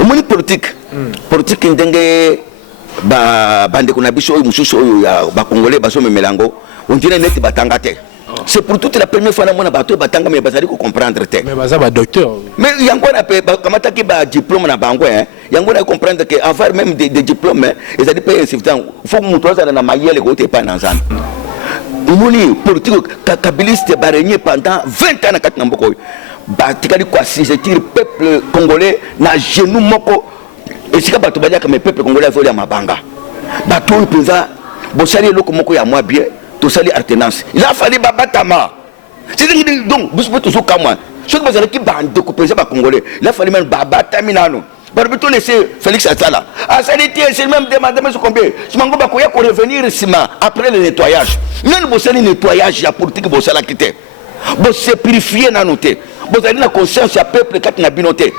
omoni politique politique ndenge bande kuna biso mususu oyo ya ba congolais baso memelango on dirait net batanga te. C'est pour toute la première fois na bato batanga mais bazali ko comprendre te. Mais baza ba docteur. Mais yango na pe kamata ki ba diplôme na bango hein. Yango na comprendre que avoir même des diplômes ils a dit payer insuffisant. Faut muto za na mayele ko te pa na nzana. Moni politique kabiliste ba régner pendant 20 ans na kat na mboko. Ba tikali ko assise peuple congolais na genou moko. Et si bato badia comme peuple congolais faut ya mabanga. Bato penza bo sali loko moko ya moi bien. Tout ça les alternances. Il a fallu babatama. C'est donc vous pouvez toujours comme moi. Ce que vous avez qui bande découper ça congolais. Il a fallu même babataminano. Barbeto laisser Félix Atala. Ah ça était c'est même demandé mais combien. Je m'en vais quoi pour revenir ici après le nettoyage. Même vous savez le nettoyage la politique vous ça la quitter. Vous se purifier na noter. Vous avez la conscience ya peuple kat na binoté.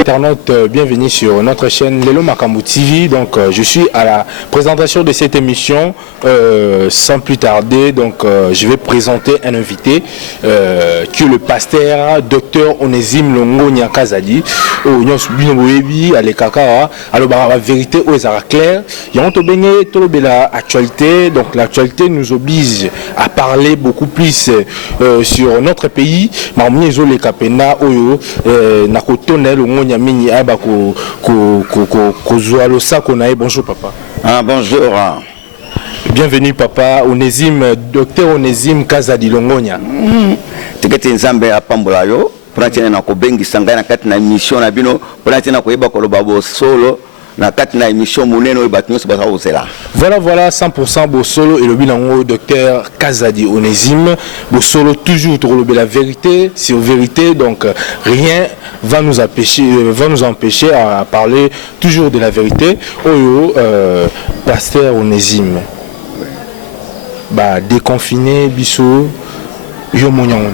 Internautes, bienvenue sur notre chaîne Lelo Makambu TV. Donc je suis à la présentation de cette émission. Sans plus tarder, donc je vais présenter un invité qui est le pasteur Dr Onésime Longo Nyakazadi. Nyos Binoboebi Alekaka. Alors la vérité où est claire. Yanto Benye Tolobela actualité. Donc l'actualité nous oblige à parler beaucoup plus sur notre pays. Mamiezo le Kapena Oyo Nakotone Longo Nyamini Aba ko Zoalo Sakonae. Bonjour papa. Ah bonjour. Bienvenue papa Onésime, docteur Onésime Kazadi Longonia. Tikete nzambe apambola yo, prantina na ko bengi sanga na kati na émission na bino, prantina ko yeba ko lobabo solo na kati na émission moneno e batunyo ba osela. Voilà 100% Bosolo et le bilango docteur Kazadi Onésime. Bosolo toujours trouver la vérité sur vérité, donc rien va nous empêcher à parler toujours de la vérité. Oyo pasteur Onésime. Déconfiner biso yo monyango.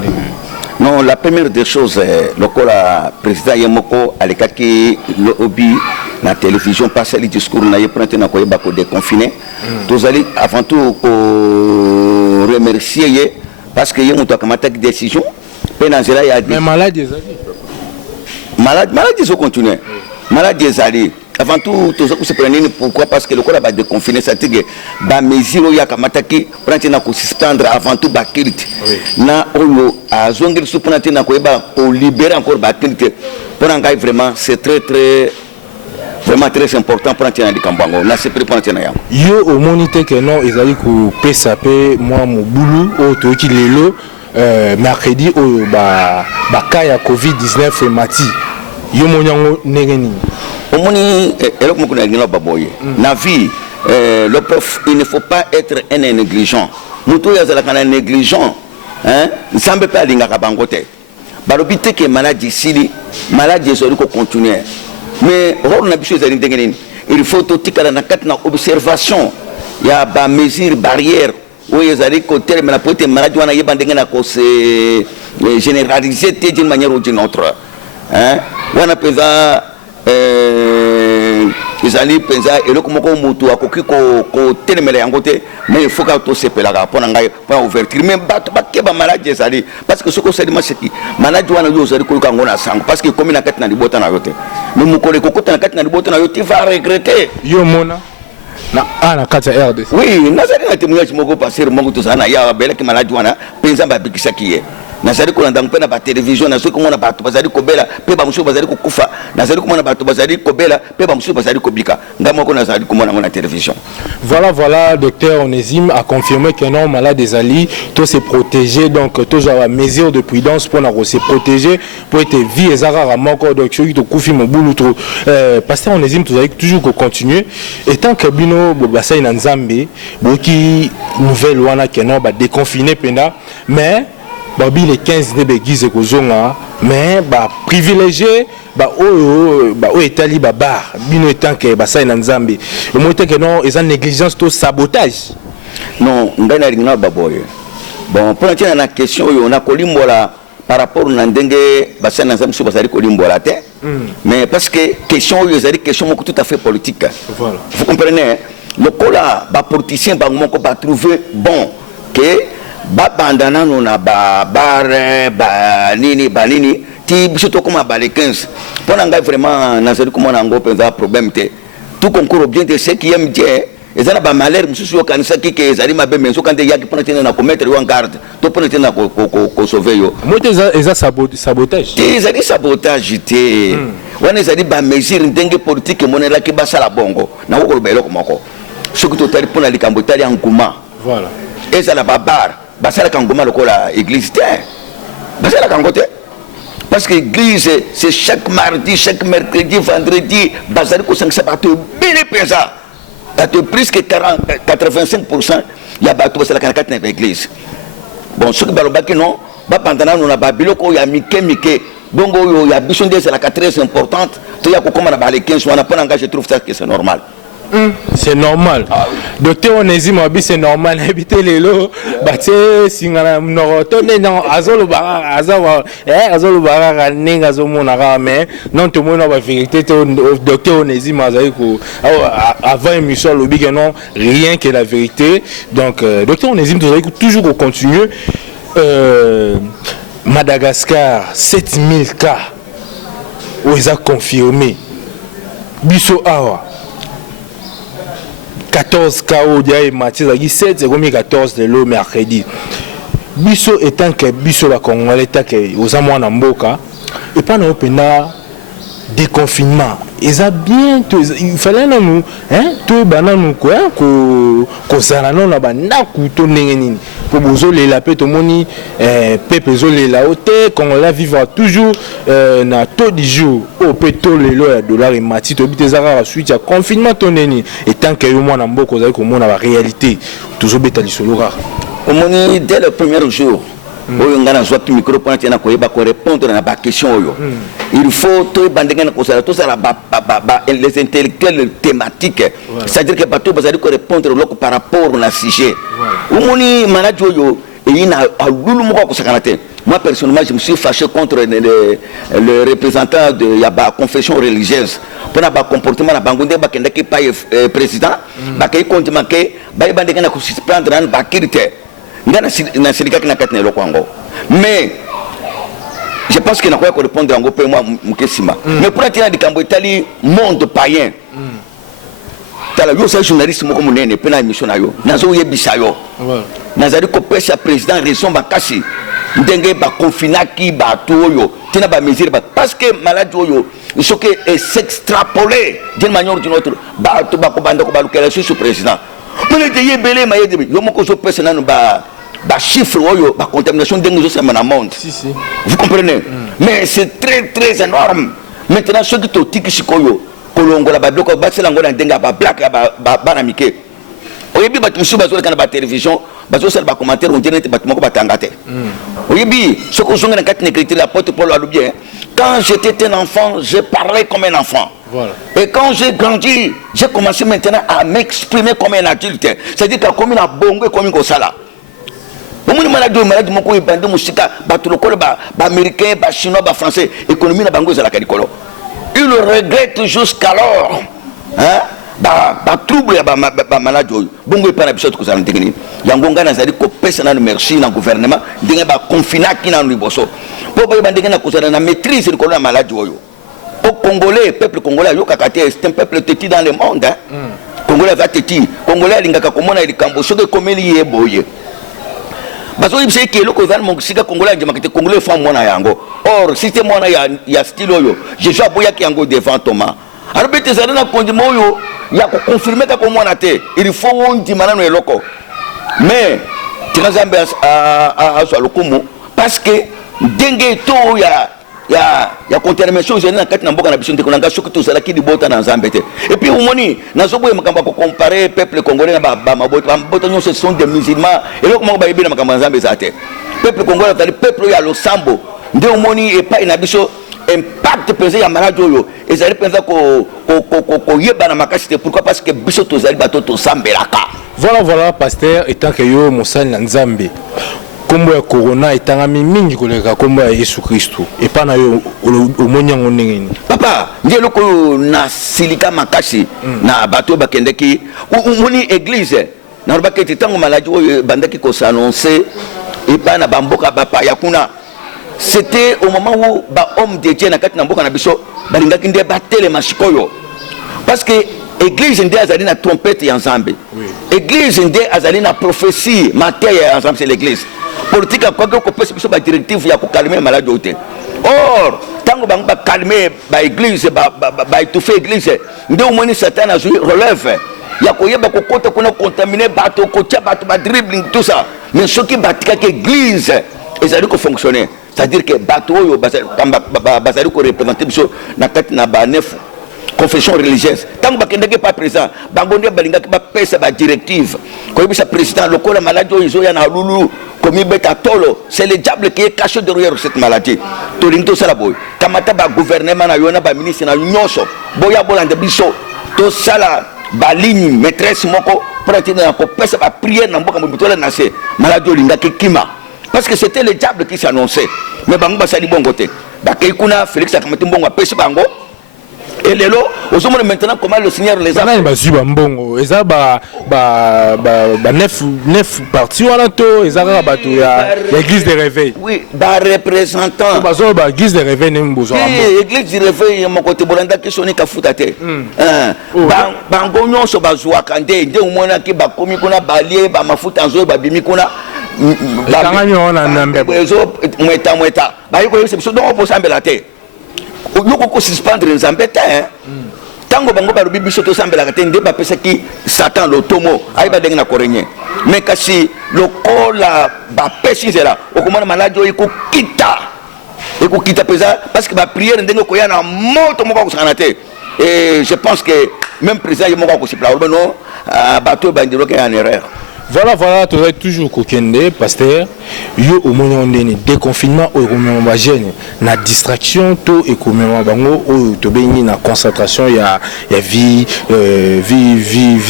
Non, la première des choses le président Yemoko alekaki le obi la télévision passer le discours na yeprante na koyeba ko déconfiner. Tous allez avant tout remercier parce que yemoto akamata décision penazela ya mais malade ils ont continué. Malade des alliés. Avant tout, tout ça se prenait pourquoi parce que le corps a déconfiné, ça dit que ba mesure ya kamataki prendre na ko suspendre avant tout ba kilite. Na oyo a zongel su prendre na ko eba pour libérer encore ba kilite. Pour engager vraiment c'est vraiment très important pour entrer dans le Kambango. Na c'est prendre na yango. Yo au monité que non ezali ko pesape moi mo boulou o to ki lelo mercredi oyo ba kaya Covid-19 mati. Yo monyango negeni. Omoni eloko moko na ngina baboye na vie le prof il ne faut pas être un négligent muto ya zala kana négligent hein nsambe pe alinga ka bangote balobi te ke maladie sili maladie ezali ko continuer mais rôle na biso ezali ndenge nini il faut totikala na kati na observation ya ba mesure barrière où ezali ko terme na pote maladie wana yeba ndenge na ko se généraliser d'une manière ou d'une autre hein wana peza ils allaient penser et le comment mutu akoki ko telemele yango te mais il faut que to sepela ka pona ngai pour ouverture même bato bakeba maladie ezali parce que ce que c'est maseki maladie wana yo ezali ko kango na sango parce que comme na kati na libota na yote mais mukole ko kota na kati na libota na yote va regretter yo mona na ana kati ya RDC oui nazali na témoignage moko passer moko to sana ya bela ki maladie wana penza ba bikisa kiye nazali kolanda mpena ba télévision nazali komona bato bazali kobela pe ba musu bazali kokufa nazali komona bato bazali kobela pe ba musu bazali kobika ngamoko nazali komona na télévision. Voilà docteur Onésime a confirmé que non malade des ali tout se protéger donc toujours à mesure de prudence pour se protéger pour être vie ezara moko donc ceux qui to kufi mobulu to pasteur Onésime tout toujours continuer et tant que bino bobasai na nzambe boki nouvelle wana que non ba déconfiner penda mais babi les 15 de béguise kozonga mais ba privilégié ba o etali ba bar bino etant que ba sai na nzambe le mot que non ils ont négligence to sabotage non ngana ringna baboye bon pour entrer na question yo na kolimbola par rapport à Nandenge, Bassan Nzam sous Basari Kolimbolate, mais parce que question, il y a des questions tout à fait politiques. Voilà. Vous comprenez? Le cola, les politiciens, va trouver bon que bandana nous na bar nini ti biso comme ba les 15 pour n'engager vraiment nazari comme on a un problème tout concours bien de ce qui aime Dieu et ça n'a pas malheur monsieur yo kanisa ki ke ezali mabe menso quand ya ki pona tena na commettre yo en garde to pona tena ko sauver yo moi eza sabotage ezali sabotage te wana ezali ba mesure ndenge politique monela ki basala bongo na ko lobelo komoko soki to tali pona likambo tali nguma voilà ezala babar basala kangoma lokola église te basala kangote parce que l'église c'est chaque mardi chaque mercredi vendredi basali ko 5 bateau bile pesa bateau plus que 85% ya bateau basala kanakati na église bon soki balobaki non bapandana no na babiloko ya mike bongo yo ya biso nde c'est la très importante to ya ko koma na ba les 15 wana pona je trouve ça que c'est normal. C'est normal. Ah, oui. Docteur Onésime Abi, c'est normal. Habiter les lots, bâtir, singana, norotonne, non, azolo bara, azolo bara, ning, azomonara, mais non, tout le monde a la vérité. Docteur Onésime Azaïko, avant émission, le big non, rien que la vérité. Donc, docteur Onésime, toujours continuer. Madagascar, 7000 cas, où ils ont confirmé. Bisso Awa. 14 KO d'Aïe Mathieu, 7, c'est 14 de l'eau mercredi. Bisso étant que Bisso la Congolais, aux amours en Mboka, et pas non déconfinement. Ils ont bien, il fallait nous, hein, tout banane quoi, qu'on s'en non là-bas, n'a couteau n'engeni. Pour vous les la paix, tout le monde, peuple les la haute, Congolais vivra toujours, na taux du jour, au pétrole les lois dollars et mati, tu habites à suite, il y a confinement ton ennemi. Et tant que moi en Mboka, vous avez comme on a la réalité, toujours bêta du solo rare. Au moins, dès le premier jour. On a un micro pour répondre à la question. Il faut que les intellectuels thématiques, c'est-à-dire que bateau va répondre par rapport au sujet. Moi personnellement, je me suis fâché contre le représentant de la confession religieuse pour le comportement de Bangoundé qui est président, qui est contre qui prendre mais je pense qu'il n'a pas répondre en gros moi mais pour attirer des cambotali monde païen tala yo c'est journaliste moko munene pena émission na yo nazo yebisa yo nazali ko pesa président raison bakasi ndenge ba confinaki ba toyo tina ba mesure parce que maladie yo il faut que s'extrapoler d'une manière ou d'une autre ba to ba ko banda ko ba lukela sur président mais de yebele mayede yo moko so pesa nanu ba chiffre oyo ba contamination dengue zo dans le monde. Si. Vous comprenez? Mais c'est très très énorme. Maintenant ceux qui to tiki sikoyo kolongola ba bloko ba selangola dengue ba black ba banamike. Oyebi ba tumusu ba zo kana ba télévision ba zo sel ba commentaire on dirait ba tumoko ba tangate. Oyebi ce que zonga na kati n'écrit la porte pour le bien. Quand j'étais un enfant, je parlais comme un enfant. Voilà. Et quand j'ai grandi, j'ai commencé maintenant à m'exprimer comme un adulte. C'est-à-dire que comme une bongo comme une kosala. Au malade moko ebande musika batulokolo ba américain ba chinois ba français économie na bango za la kadikolo il le regrette jusqu'alors hein ba trouble ya ba malade bongo epana biso ko za ndingini yango ngana zali ko pesa na merci na gouvernement ndinga ba confinaki na liboso po ba bandinga na ko za na maîtrise ko na malade oyo au Congolais peuple congolais yo kakate c'est un peuple petit dans le monde hein Congolais va petit Congolais lingaka komona likambo soke komeli yeboye parce que c'est que le gouvernement congolais a congolais font mon yango or si c'est mon ya style oyo je joue boya ki yango devant Thomas alors bete ça na kondimo oyo ya ko confirmer ka ko mona te il faut on dit manano eloko mais tirazambe a so lokumu parce que dengue to ya contamination je na kati na mboka na biso ndeko nanga soki to sala ki di bota na nzambe te et puis omoni na zo boye makamba ko comparer peuple congolais na ba mabota nyo ce sont des musulmans et loko moko ba yebi na makamba nzambe za te peuple congolais tali peuple ya losambo nde omoni e pa ina biso impact pesé ya malade oyo ezali penza ko yeba na makasi te pourquoi parce que biso to zali bato to sambelaka voilà pasteur étant que yo mosali na nzambe kombo ya corona etangami mingi koleka kombo ya Yesu Kristo et pas na yo omonyango ndenge. Papa ndiye loko na silika makasi na bato bakendeki moni église na baketi tango maladie oyo bandaki ko s'annoncer et pas na bamboka bapa yakuna. C'était au moment où ba homme de Dieu na kati na mboka na biso balingaki nde batele mashikoyo parce que église nde azali na trompette ya nzambe. Église nde azali na prophétie matière ya nzambe, c'est l'église. Politique a quoi que pesa biso ba directive ya ko calmer maladie ote. Or tango bango ba calmer ba église ba étouffer église nde au moins Satan a joué relève ya koyeba ko kota kuna contaminer bato ko tia bato ba dribbling tout ça, mais ce qui batika que église ezali ko fonctionner, c'est-à-dire que bato oyo bazali ko représenter biso na kati na ba neuf confession religieuse tant que bakendeke pas présent bangonde balingaki ba pesa ba directive ko yebisa président lokola maladie oyo ya na lulu komi beta tolo, c'est le diable qui est caché derrière cette maladie to ringto sala boy kamata ba gouvernement na yona ba ministre na nyonso boya bolande biso to sala ba ligne maîtresse moko pour atteindre na ko pesa ba prière na mboka mbitola na se maladie lingaki kima parce que c'était le diable qui s'annonçait mais bango basali bongo te ba kay kuna Félix akamati mbongo apesa bango. Et les lots, aux hommes maintenant comment le Seigneur les a. Mbongo, eza ba neuf parties wala to eza ka bato ya l'église de réveil. Oui, ba représentant. Ba église de réveil nem bozo. Oui, église de réveil mon côté bolanda ki soni ka futate. Bango nyonso bazwa kande nde umona ki ba komi kuna balie ba mafuta nzo ba bimi kuna. Ba nganyo na nambe. Ezo mweta. Ba yiko yose biso donc posambela te. Yoko ko suspendre nzambe te tango bango ba rubi biso to sambela te nde ba pesa ki Satan lotomo ay ba denga na korenye mais kasi lokola ba pesi zela okomana maladie iko kita pesa parce que ba prière ndenge ko yana moto moko ko sakana te et je pense que même président yemo ko sipla non bato ba ndiro ke en erreur. Voilà, tu es toujours kokende, pasteur. Yo au moment où déconfinement, au moment où gêne, na distraction, tout et au moment où tu bénis na concentration, il y a vie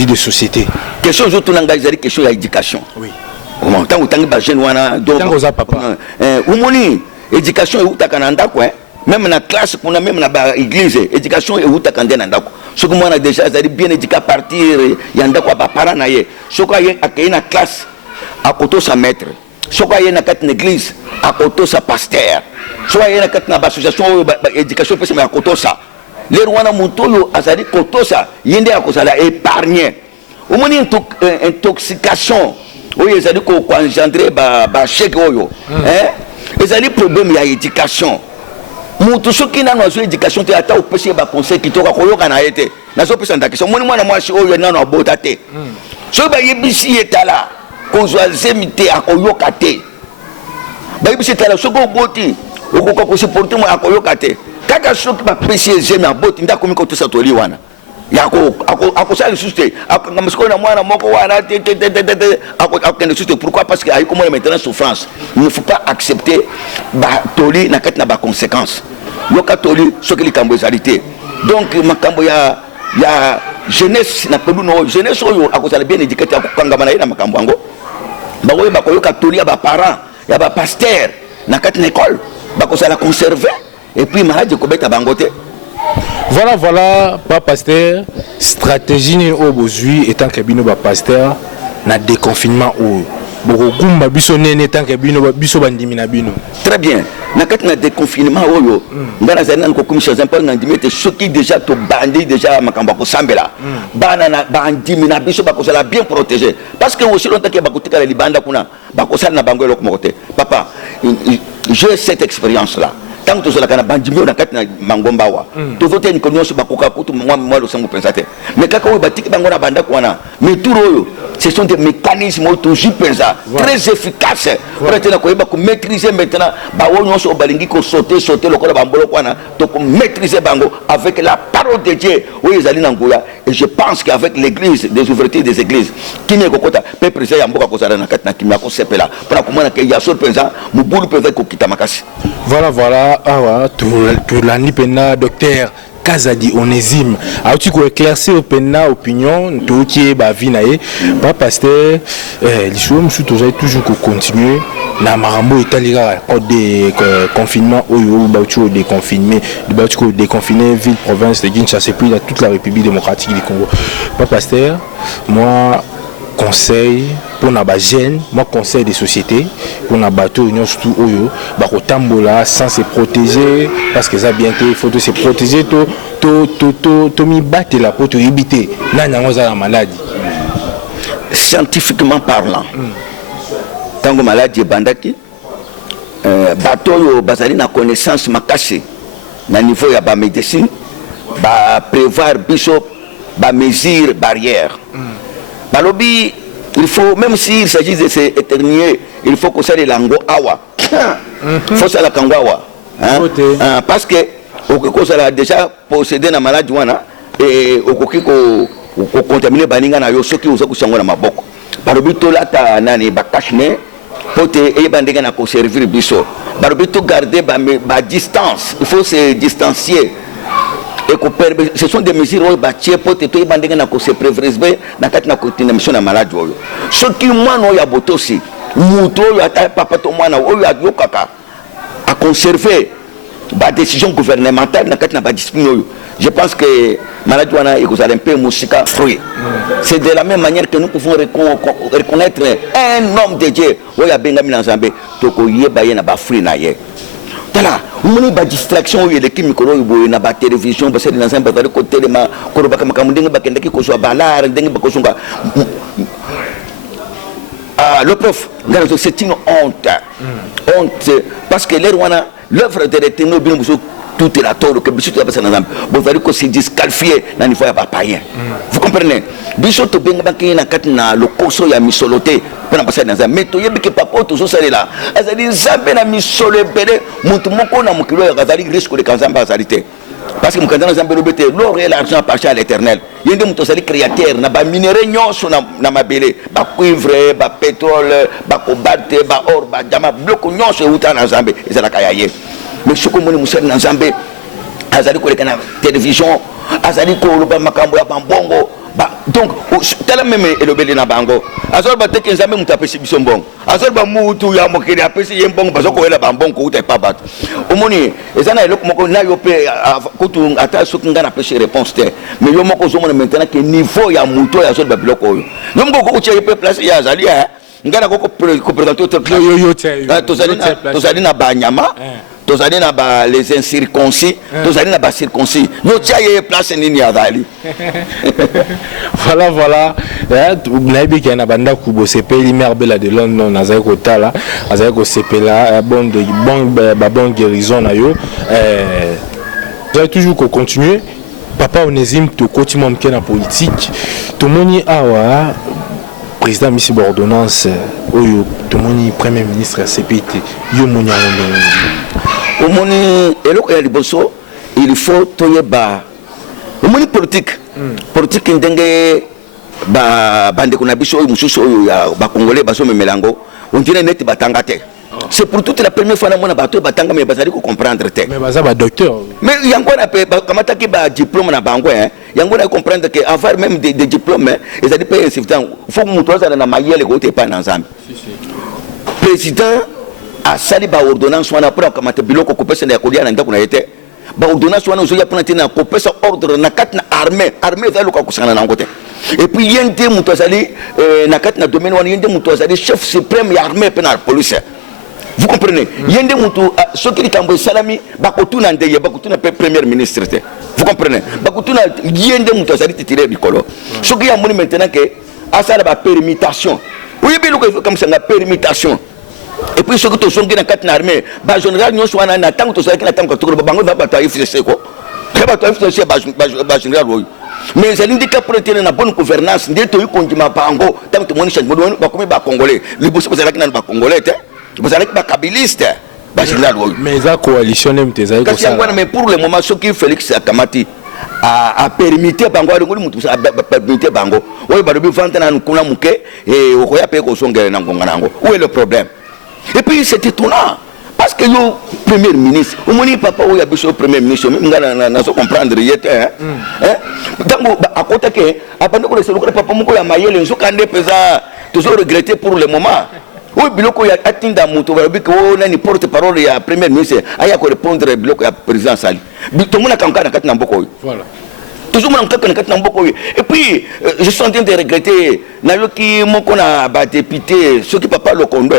de société. Question je tout n'engage question ya éducation. Oui. Comment tant que ba jeune wana donc. Tant que papa. Umoni éducation ou takananda quoi. Même dans la classe, même dans l'église, l'éducation est où tu as déjà ce que moi déjà bien éduqué à partir il y a des parents naïe ce que y a une classe à côté sa maître ce que y a une église à côté sa pasteur ce que y a une association éducation parce que à côté ça les rwanda mutoyo azali côté ça yende à cause la épargner au moins une intoxication oui ezali ko engendrer ba chèque oyo hein ezali problème ya éducation. Mutu soki na nozo éducation te ata opesi ba conseil kitoka koyoka na ete nazo pesa ndakisho moni mwana mwasi oyo na no abota te so ba yebisi etala kozwa zemite akoyoka te ba yebisi etala soko oboti okoka ko supporter mo akoyoka te kaka soki ba pesi zemi aboti ndako miko to satoli wana yako akosala suste akamsiko na mwana moko wana te akokende suste pourquoi parce que ayiko mona maintenant souffrance il ne faut pas accepter ba toli na kati na ba conséquences yoka toli soki likambo ezalité donc makambo ya jeunesse na pedu no jeunesse oyo akozala bien éduqué akokangama na ye na makambo yango bakoyo bakoyoka toli ya ba parents ya ba pasteur na kati na école bakozala conserver et puis maladie kobeta bango te. Voilà, pas pasteur, stratégie au besoin étant que bino ba pasteur na déconfinement ou bokumba biso nene tant que bino biso bandimi na bino. Très bien. Na kat na déconfinement oyo ngana zana ko commission impôt na ndimete soki déjà to bandi déjà makamba ko sambela. Bana na bandimi na biso ba ko sala bien protéger parce que aussi longtemps que ba ko tikala libanda kuna ba ko sala na bango eloko mokote. Papa, j'ai cette expérience là. Tant que tu es là, tu na kati na mangomba wa. Tu votes une connaissance bakoka kutu moi le sango pensate. Mais quand on bâtit bango na banda kwana, mais tout ce sont des mécanismes toujours pensa très efficaces pour être ko maîtriser maintenant ba wonyo so balingi ko sauter le kola bambolo kwana to ko maîtriser bango avec la parole de Dieu. Oui, ezali na ngoya et je pense qu'avec l'église des ouvertures des églises qui ne kokota pe président ya mboka ko sala na kati na kimia ko sepela pour komona ke ya so pensa mubulu pensa ko kita makasi. Voilà, tu l'as dit, docteur Kazadi Onésime. Alors tu peux éclaircir au pena opinion, tout qui est bavinae, pas pasteur, les choses sont toujours continuer. Na marambo italira code de confinement au Baucho déconfiné, de Baucho déconfiné ville province de Kinshasa et puis toute la République démocratique du Congo. Pas pasteur, moi conseil pour na jeune, moi conseil des sociétés pour na bateau union surtout oyo ba ko tambola sans se protéger parce que ça bientôt il faut se protéger to mi battre la pour te éviter na nyango za la maladie scientifiquement parlant. Tango maladie bandaki bateau yo bazali na connaissance makasi na niveau ya ba médecine ba prévoir biso ba mesure barrière. Balobi, il faut, même s'il s'agit de s'éternuer, il faut que ça de l'ango awa. Il faut ça la kangawa. Parce que, au ça a déjà possédé la maladie, et au ko contaminé baninga na yo, ceux qui ont couché na maboko. Balobi, to la ta nani, ba kashne, pote, et bandega na ko servir biso. Balobi, to garder ba distance. Il faut se distancier. Ce sont des mesures où bâtir pour te tuer bandé na ko se préserver na kati na continuer mission na malade oyo. Ce qui moi no ya botosi, muto ya ta papa to mwana oyo ya yokaka à conserver ba décision gouvernementale na kati na ba discipline oyo. Je pense que malade wana et vous allez un peu musika fruit. C'est de la même manière que nous pouvons reconnaître un homme de Dieu oyo benga mi na Nzambe to ko yeba ye na ba fruit na ye. Voilà, on a une distraction, il y a des chimiques, il y a la télévision, il y a des enfants, il y a des côtés, il y a des le prof, c'est une honte. Honte, parce que l'œuvre de l'éternel, tout est la tort, que Bissot a passé que c'est disqualifié dans le niveau de païen. Vous comprenez? Bissot a bien na le courso ya misoloté pour passer dans un métaux, il y a que papa tout ça là. C'est-à-dire Zambé na misoloté, montumoko na mukilo ya gazali risque de kanzamba azalité. Parce que mukandana Zambé lobete, l'or et l'argent appartient à l'éternel. Il y a des mutosali créateurs, na ba minerai nyonso na mabele, ba cuivre, ba pétrole, ba cobalt, ba or, ba diamant, bloco nyonso uta na Zambé, ezala kayaye. Mais ce que nous sommes dans Zambé, azali ko la télévision, azali ko loba makambo ya bambongo. Donc, tellement même elobeli na bango. Azol ba teke Nzambe mutapesi biso mbongo. Azol ba mutu ya mokeli apesi yembongo bazoko wela bambongo uta pa bat. Omoni, ezana eloko moko na yo pe kutu ata soki ngana pesi réponse te. Mais yo moko zomona maintenant que niveau ya mutu ya azol ba biloko oyo. Yo moko ko tie pe place ya azali hein. Ngana ko présenter autre tozali na banyama. Tozali na ba les incirconcis, tozali na ba circoncis. Yo tia ye place nini adali. Voilà. Nabi ki na banda ku bo sepeli merbela de London na zai ko tala, azai ko sepela bon guérison na yo. J'ai toujours ko continuer. Papa Onésime to continuer mke na politique. To moni awa président Missi Bordonnance oyo to moni premier ministre CPT yo moni omoni eloko ya liboso il faut toyeba omoni politique ndenge bandeko na biso oyo mususu oyo ya bakongolais bazomemelango on dirait neti batanga te. C'est pour toute la première fois na mona bato batanga mais bazali ko comprendre te. Mais baza ba docteur. Mais yango na pe kamata ki ba diplôme na bango hein. Yango na comprendre que avoir même des diplômes et ça dépend insuffisant. Faut muto za na mayele ko te pa na Nzambe. Président a sali ba ordonnance wana pour kamata biloko ko pesa na kolia na ndako na yete. Ba ordonnance wana ozoya pour na ko pesa ordre na kat na armée za luka kusana na ngote. Et puis yende muto sali na kat na domaine wana yende muto sali chef suprême ya armée pe na police. Vous comprenez? Yende mutu ce qui kambo salami bakotuna ndeye bakotuna premier ministre. Vous comprenez? Bakotuna yende mutu sali titulaire bikolo. Ce qui a moni maintenant que asala ba permutation. Oui bi luko comme ça na permutation. Et puis ce que to songi na kat na armée ba général nyonso wana na tango to sali na tango to bango ba ta FCC ko. Ba ta FCC ba général wo. Mais ça indique pour être na bonne gouvernance ndé to yikondima bango tango to moni changement ba komi ba congolais. Liboso ba sala na ba congolais te. Vous allez pas kabiliste. Mais la coalition mais pour le moment ce qui Félix Akamati a permis bango a permis bango oyo ba dobi vanta na kuna muke et okoya pe ko songela na ngonga nango. Où est le problème? Et puis c'est étonnant parce que yo premier ministre au moni papa ou ya biso premier ministre ngana na so comprendre yete tango à côté que abande ko le papa moko ya mayele nzo kande pesa toujours regretter pour le moment. Oui, biloko ya atinda muto ba biko nani porte parole ya premier ministre aya ko répondre biloko ya président Sali to mona kankana katina mboko. Voilà. Toujours mon cas na mboko. Et puis je suis en train de regretter na yoki moko na ba député ceux qui papa le kondo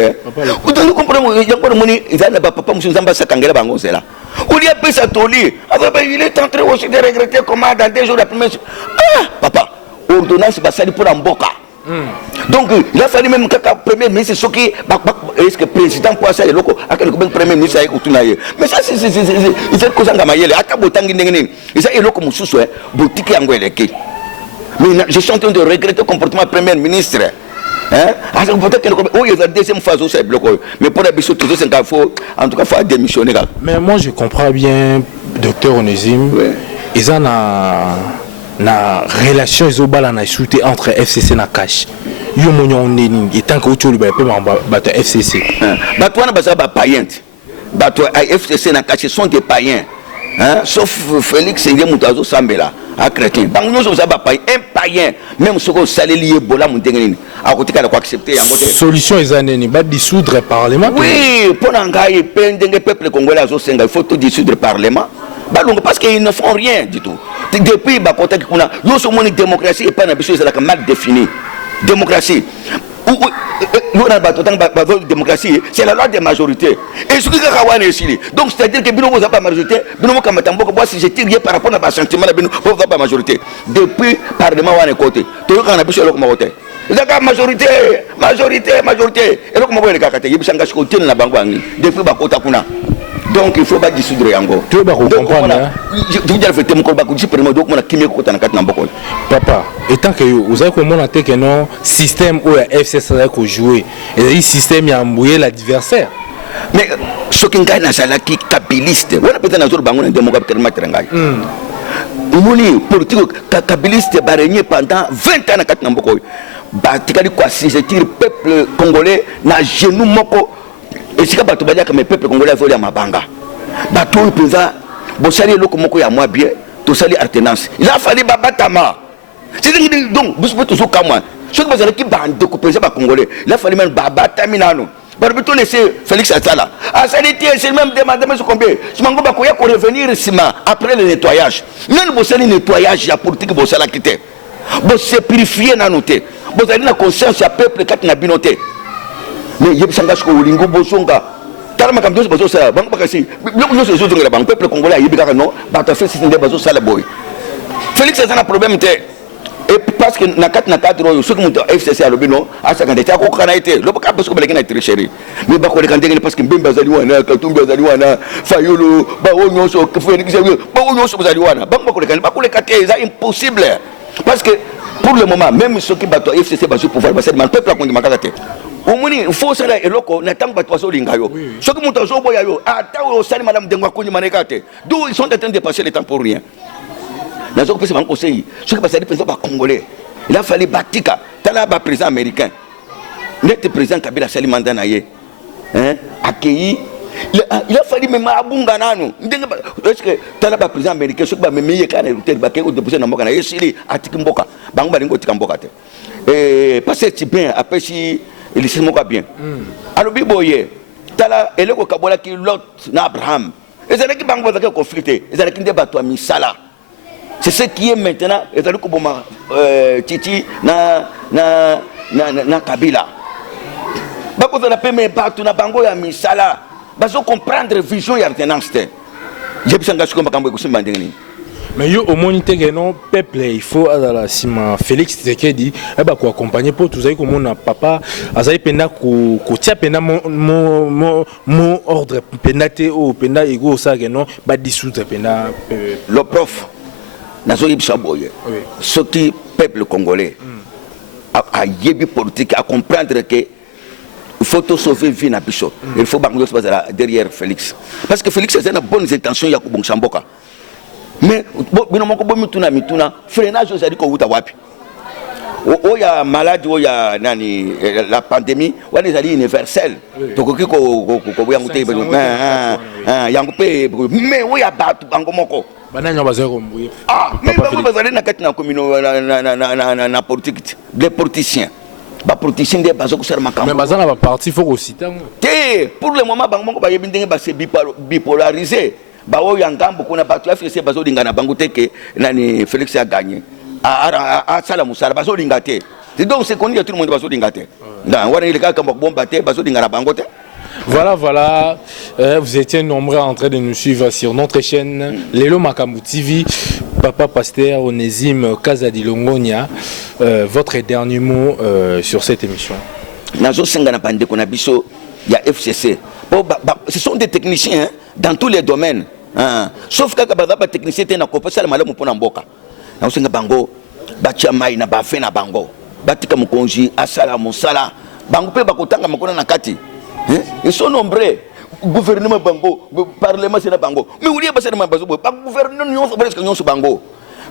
vous devez comprendre yango moni izana ba papa musuzamba sakangela bango zela ou li apesa toli il est en train aussi de regretter comment dans 2 jours la première papa ordonnance ba sali pour mboka. Donc il a fallu même que le premier ministre ce qui est-ce que président pour ça le loco a que le premier ministre a écouté mais ça c'est cause ngamayele ata botangi ndengene ça est loco mususu boutique yango eleki mais je suis en train de regretter le comportement du premier ministre peut-être que oui la deuxième phase c'est bloqué mais pour la biso toujours c'est qu'il faut en tout cas faut démissionner. Mais moi je comprends bien docteur Onésime ils en a na relation izobala na shooté entre FCC na cash yo monyo neni etant que tu le pe bato FCC bato wana baza ba païen bato FCC na cash sont des païens sauf Félix Ndié Moutazo Sambela a chrétien bango nyoso baza ba païen un païen même ce que saleli ebola mundengeni a côté ka ko accepter yango te solution ezaneni ba dissoudre parlement. Oui pour ngai pendenge peuple congolais azo senga il faut tout dissoudre parlement parce qu'ils ne font rien du tout. Depuis la démocratie et pas une chose mal définie. Démocratie. Démocratie, c'est la loi des majorités. Et ce qui est donc c'est-à-dire que vous n'avez pas majorité, si je tire par rapport à ma sentiment, vous n'avez pas majorité. Depuis le Parlement, on est côté. Tout le monde a besoin de majorité, majorité, majorité. Et donc, je vais vous depuis la donc il faut pas dissoudre yango. Tu vas comprendre. Papa, étant que vous avez commenté que non système où la FCC a joué, et le système a embrouillé l'adversaire. Mais ce qui est dans la qui kabiliste, on a peut-être dans le bangon démocrate tellement trangai. Moni politique kabiliste barré pendant 20 ans na kat namboko. Batikali quoi si je tire peuple congolais na genou moko. Et si bato badia que mes peuples congolais volent à mabanga bato pesa bo sali loko moko ya moi bien to sali alternance il a fallu babatama c'est donc vous pouvez toujours comme moi ceux qui bazali ki bande découper ba congolais il a fallu même babatami nano barbeto laisser Félix Atala a sali tie c'est même demander mais combien si mango ba ko ya ko revenir sima après le nettoyage non bo sali nettoyage ya politique bo sala quitter bo se purifier nanoté bo sali na conscience ya peuple kat na binoté. Mais il y a des gens qui ont été bosonga. Tellement comme deux ça, banque bakasi. Nous sommes tous les banques peuple congolais. Il y a des gens qui fait système de baso ça le boy. Félix c'est un problème et parce que na cadre ceux qui ont FCC à l'obino à sa candidature au Canada le pas parce que les gens ont triché mais ba ko les candidats parce que mbemba zaliwana katumba zaliwana fayulu ba onyoso Félix ba onyoso zaliwana banque ba ko les candidats c'est impossible parce que pour le moment même ceux qui battent FCC ba pouvoir ba c'est le peuple a connu makakate. Il faut ça et loko na tang batwa so lingayo ceux qui montent zo boya yo ata o sali madame dengwa kunyi manekate d'où ils sont en train de passer le temps pour rien na zo pesa ban conseil ceux qui passent les présidents congolais il a fallu batika tala ba président américain net président Kabila sali mandat na ye accueilli il a fallu même abunga nanu est-ce que tala ba président américain ceux qui ba memeye kana route ba ke o déposer na mboka na yesili atikimboka bango balingo tikamboka te et passer si bien après si il s'est moqué bien. Alors biboye, tala eleko kabola ki Lot na Abraham. Ezali ki bango bazaki conflicté, ezali ki débat toi misala. C'est ce qui est maintenant, ezali ko boma Titi na Kabila. Bako za peme batu na bango ya misala, bazo comprendre vision ya alternance te. J'ai besoin de ko makambo ko simba ndengeni. Mais yo au monité que non peuple il faut à la cima Félix Tshisekedi eh ba ko accompagner pour tous comme mon papa azali pena ko tia pena mon ordre penate au pena ego ça que non ba dissoudre pena le prof nazo yibisa boye ce qui peuple congolais a yebi politique à comprendre que il faut tout sauver vie na biso il faut bango se baser derrière Félix parce que Félix a une bonne intention ya ko bongshamboka. Mais bino moko bo mituna freinage ozali ko wuta wapi oya malade oya nani la pandémie wana ezali universelle tokoki koyango te yango mpe mais oya bato bango moko banani bazali kombuye mais bango bazali na kati na commune na politique les politiciens bapoliticien nde bazokosala makambo mais baza na baparti faut kosita te pour le moment bango moko bayebi ndenge base bipolarisé baoyo ya ngambo kuna bato ya fese bazolinga na bango te ke nani Félix a gagné asala mosala bazolinga te donc c'est connu que tout le monde bazolinga te wana ile kaka bomba te bazolinga na bango te. Voilà, voilà, vous étiez nombreux en train de nous suivre sur notre chaîne Lelo Makambu TV. Papa Pasteur Onésime Kazadi-Longonia, votre dernier mot sur cette émission. Nazo Sengana Pande Konabiso, il y a FCC. Ce sont des techniciens dans tous les domaines. Sauf que les techniciens sont en train de mboka. Nazo Senga Bango, Batia Mai na Bafe na Bango, Batika Mukonji, Asala Moussala, Bango Pe Bakotanga Makona Nakati. Ils sont nombreux. Gouvernement Bango, Parlement c'est Bango. Mais où est le Bango? Gouvernement c'est Bango.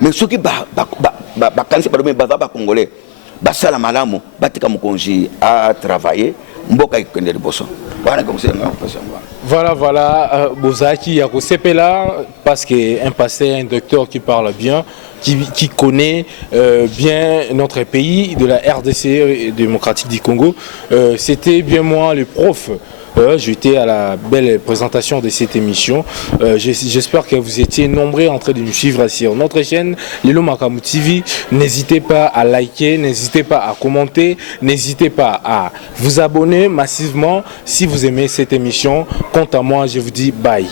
Mais ceux qui quand c'est pas le Baba congolais, Basala Malamu, Batika Mukonji a travaillé, Mboka Kende Bosso. Voilà, voilà, Bozaki Yako Sepela, parce qu'un pasteur, un docteur qui parle bien, qui connaît bien notre pays, de la RDC démocratique du Congo. C'était bien moi, le prof. J'étais à la belle présentation de cette émission. J'espère que vous étiez nombreux en train de nous suivre sur notre chaîne Lelo Makambu TV. N'hésitez pas à liker, n'hésitez pas à commenter, n'hésitez pas à vous abonner massivement si vous aimez cette émission. Quant à moi, je vous dis bye.